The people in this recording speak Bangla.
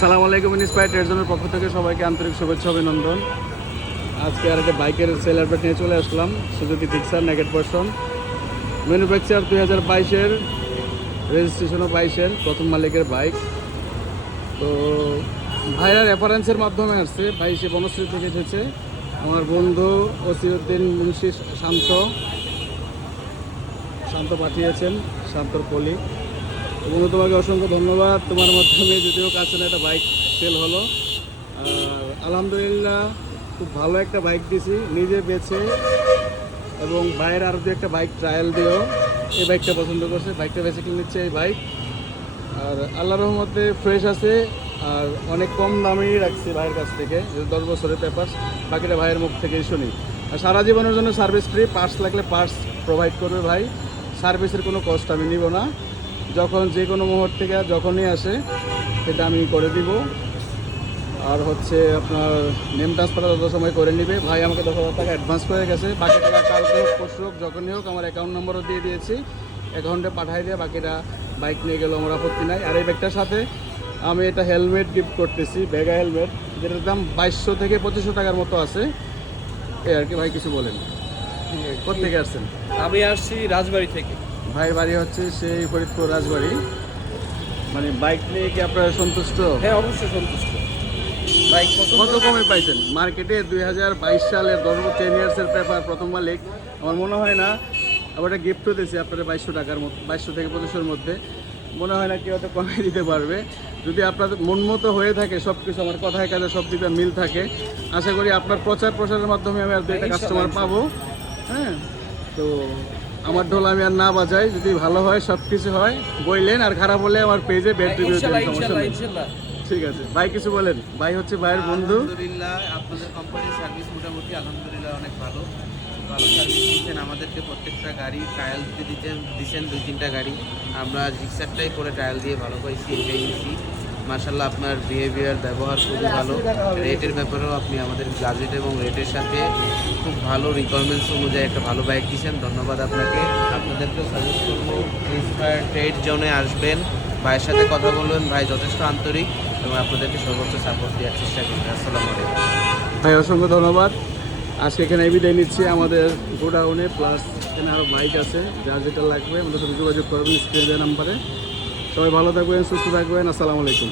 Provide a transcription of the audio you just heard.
আসসালামু আলাইকুম। ইন্সপায়ার ট্রেড জোনের পক্ষ থেকে সবাইকে আন্তরিক শুভেচ্ছা অভিনন্দন। আজকে আর একটা বাইকের সেল আপডেট নিয়ে চলে আসলাম। Suzuki Gixxer naked version, manufacture 2022-এর, রেজিস্ট্রেশনও 22-এর, প্রথম মালিকের বাইক। তো ভাইয়ার রেফারেন্সের মাধ্যমে আসছে। ভাই সে বনশ্রী থেকে এসেছে। আমার বন্ধু ওসিউদ্দিন মুন্সি শান্ত পাঠিয়েছেন, শান্তর কলি। এবং তোমাকে অসংখ্য ধন্যবাদ। তোমার মাধ্যমে যদিও কাছে না একটা বাইক সেল হলো, আর আলহামদুলিল্লাহ খুব ভালো একটা বাইক দিছি নিজে বেছে, এবং বাইরের আরও দু একটা বাইক ট্রায়াল দিও। এই বাইকটা পছন্দ করছে, বাইকটা বেসিক্যালি নিচ্ছে এই বাইক। আর আল্লাহর রহমতে ফ্রেশ আছে, আর অনেক কম দামেই রাখছি ভাইয়ের কাছ থেকে, 10 বছরের পেপারস। বাকিটা ভাইয়ের মুখ থেকেই শুনি। আর সারা জীবনের জন্য সার্ভিস ফ্রি, পার্টস লাগলে পার্টস প্রোভাইড করবে ভাই। সার্ভিসের কোনো কষ্ট আমি নিব না, যখন যে কোনো মুহূর্ত থেকে যখনই আসে সেটা আমি করে দিব। আর হচ্ছে আপনার নেম ট্রান্সফার যত সময় করে নেবে। ভাই আমাকে 10,000 টাকা অ্যাডভান্স করে গেছে, বাকি টাকা কালকে হোক পরশু হোক যখনই হোক আমার অ্যাকাউন্ট নম্বরও দিয়ে দিয়েছি। অ্যাকাউন্টে পাঠিয়ে দিয়ে বাকিটা বাইক নিয়ে গেলেও আমার আপত্তি নাই। আর এই ব্যাগটার সাথে আমি এটা হেলমেট গিফট করতেছি, ব্যাগা হেলমেট, যেটার দাম 2200 থেকে 2500 টাকার মতো আছে। এই আর কি। ভাই কিছু বলেন, কোথেকে আসছেন? আমি আসছি রাজবাড়ি থেকে। ভাই বাড়ি হচ্ছে সেই ফরিদপুর রাজবাড়ি। মানে বাইক নিয়ে কি আপনারা সন্তুষ্ট? হ্যাঁ, অবশ্যই সন্তুষ্ট। বাইক কত কমে পাইছেন মার্কেটে? 2022 সালের 10 ইয়ার্সের পেপার, প্রথম মালিক। আমার মনে হয় না, আবার একটা গিফটও দিয়েছি আপনাদের 2200 টাকার মতো, 2200 থেকে 2500-এর মধ্যে। মনে হয় না কেউ হয়তো কমে দিতে পারবে। যদি আপনাদের মন মতো হয়ে থাকে সব কিছু, আমার কথায় কাজে সব দিকে মিল থাকে, আশা করি আপনার প্রচার প্রসারের মাধ্যমে আমি আর 2টা কাস্টমার পাবো। হ্যাঁ, তো আমার ঢোল আমি আর না বাজাই। যদি ভালো হয়, সব কিছু হয় বইলেন, আর খারাপ হলে আমার পেজে ব্যাড রিভিউ দেন, সমস্যা নেই। ঠিক আছে ভাই, কিছু বলেন। ভাই হচ্ছে ভাইয়ের বন্ধু। আলহামদুলিল্লাহ, আপনাদের কোম্পানির সার্ভিস মোটামুটি আলহামদুলিল্লাহ অনেক ভালো ভালো সার্ভিস দিচ্ছেন আমাদেরকে। প্রত্যেকটা গাড়ি ট্রায়াল দিতে দিচ্ছেন 2-3টা গাড়ি। আমরা জিক্সারটাই করে ট্রায়াল দিয়ে ভালো পাইছি, এটাই নিয়েছি। মার্শাল্লাহ, আপনার বিহেভিয়ার, ব্যবহার খুবই ভালো। রেটের ব্যাপারেও আপনি আমাদের বাজেট এবং রেটের সাথে খুব ভালো রিকোয়ারমেন্টস অনুযায়ী একটা ভালো বাইক দিচ্ছেন। ধন্যবাদ আপনাকে। আপনাদেরকেও সাজেস্ট করবো ইন্সপায়ার ট্রেড জোনে আসবেন, ভাইয়ের সাথে কথা বলবেন। ভাই যথেষ্ট আন্তরিক এবং আপনাদেরকে সর্বোচ্চ সাপোর্ট দেওয়ার চেষ্টা করবেন। আসসালামু আলাইকুম। ভাই অসংখ্য ধন্যবাদ। আজকে এখানে বিদায় নিচ্ছি আমাদের গোডাউনে, প্লাস এখানে আরও বাইক আছে। যার যেটা লাগবে আমাদের সাথে যোগাযোগ করবেন স্ক্রিনে দেওয়া নাম্বারে। সবাই ভালো থাকবেন, সুস্থ থাকবেন। আসসালামু আলাইকুম।